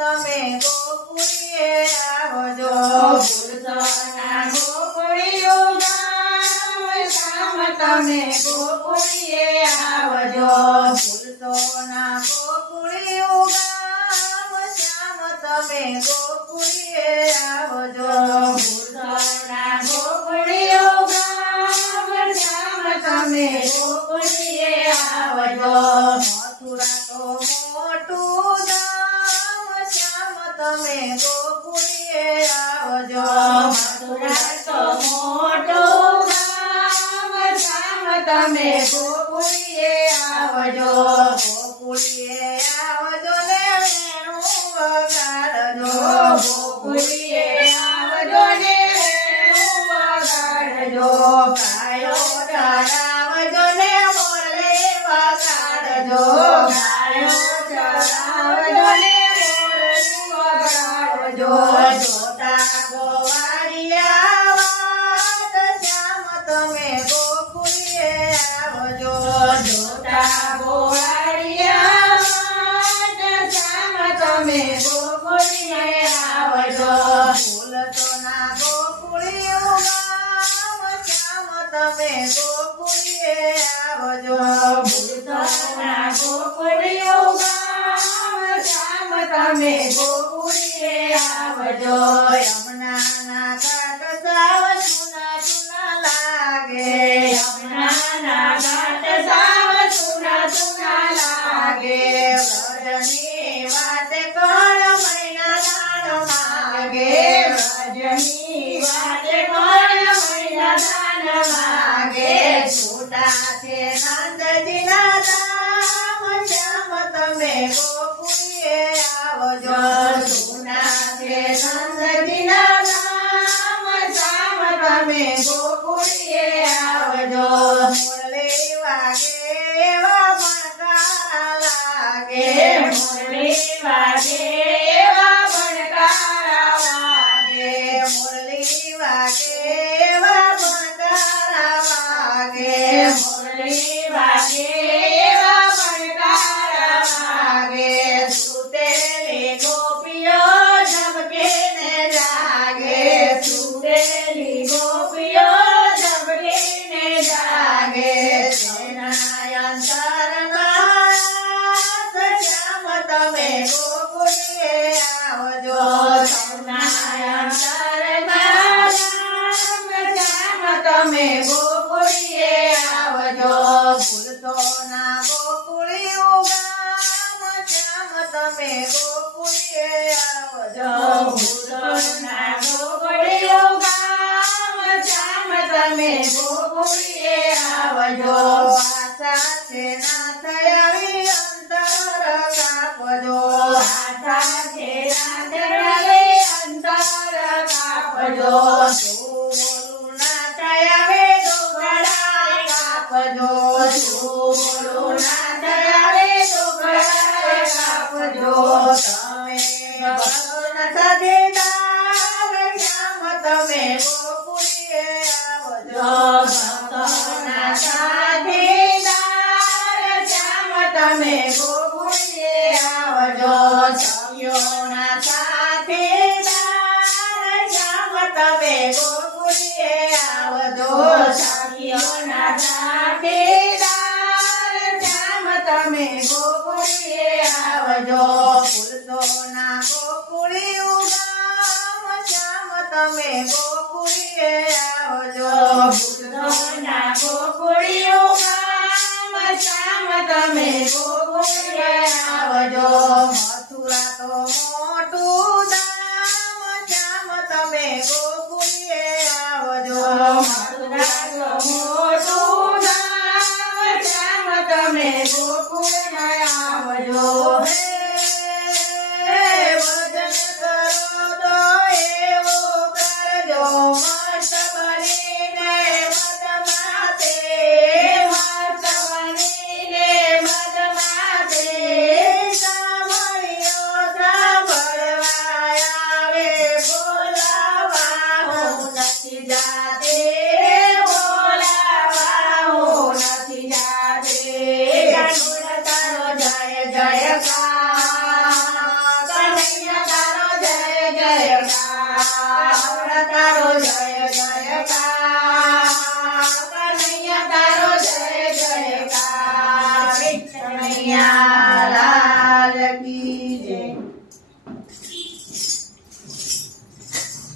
તમે ગોકુળીએ આવજો ભૂલસોના ગોકુળિયું ગામ શ્યામ તમે ગોકુળીએ આવજો ભૂલસોના ગોકુળિયું ગામ શ્યામ તમે ગોકુળીએ આવજો ભૂલસોના ગોકુળિયું ગામ શ્યામ તમે ગોકુળીએ આવજો મથુરા તો મોટું ધામ શ્યામ તમે ગોકુળીએ આવજો મથુરા તો મોટું ગામ શ્યામ તમે ગોકુળીએ આવજો ગોકુળીએ આવજો ને વેણું વગાડજો ગોકુળીએ આવજો ને વેણું વગાડજો ગાયો ચરાવજો ને મોરલી વગાડજો ગાયો ચરાવજો ને મોરલી વગાડજો જોતા ગોવાળિયા વાત શ્યામ તમે ગોકુળીએ આવજો જોતા ગોવાળિયા વાટ શ્યામ તમે ગોકુળીએ આવજો ભૂલસોના ગોકુળિયું ગામ શ્યામ તમે ગોકુળીએ આવજો ભૂલસોના ગોકુળિયું ગામ શ્યામ તમે ગોકુળીએ આવજો યમુનાના ઘાટ સાવ જૂના જૂના લાગે યમુનાના ઘાટ સાવ સુના સુના લાગે વ્રજની વાતે કોણ મહિના દાન માગે વ્રજની વાતે કોણ મહિના દાન માગે છૂટા છે નંદજીના ધામ શ્યામ તમે ગોકુળીએ આવજો સુના છે નંદજીના ધામ શ્યામ તમે ગોકુળીએ આવજો મુરલી વાગે એવા ભણકારા લાગે મુરલી વાગે એવા ભણકારા વાગે મુરલી વાગે એવા ભણકારા વાગે મુરલી વાગે એવા ભણકારા વાગે સુતેલી ગોપીઓ ઝબકે ને જાગે સુતેલી ગોપીઓ ઝબકીને જાગે તેના અંતરના શ્યામ તમે ગોકુળીએ આવજો સૌના અંતરમાં શ્યામ તમે ગોકુળીએ આવજો ભૂલસોના ગોકુળિયું ગામ શ્યામ તમે ગોકુળીએ આવજો ભૂલસોના ગોકુળિયું ગામ શ્યામ તમે ગોકુળીએ આવજો આશા છે ના થયાવી અંતર કાપજો આશા છે રાધે અંતર કાપજો બોલું ના થયાવે ડોગરા કાપજો બોલું ના દયાવે તો ઘડાએ કાપજો તમે ભગવાન સાથીદાર શ્યામ તમે ગોકુળીએ આવજો ભક્તોના સાથીદાર શ્યામ તમે ગોકુળીએ આવજો સખીઓના સાથીદાર શ્યામ તમે ગોકુળીએ આવજો સખીઓના સાથીદાર શ્યામ તમે ગોકુળીએ આવજો ભૂલસોના ગોકુળિયું ગામ શ્યામ તમે ગોકુળીએ આવજો ભૂલસોના ગોકુળિયું ગામ શ્યામ તમે ગોકુળીએ આવજો મથુરા તો મોટું ધામ શ્યામ તમે ગોકુળીએ આવજો મથુરા તો મોટું ધામ શ્યામ તમે ગોકુળને આવજો હે ભજન કરો તો એવો કરજો મસ્ત બનીને મદમાતે મસ્ત બનીને મદમાં જયકાર તારો જય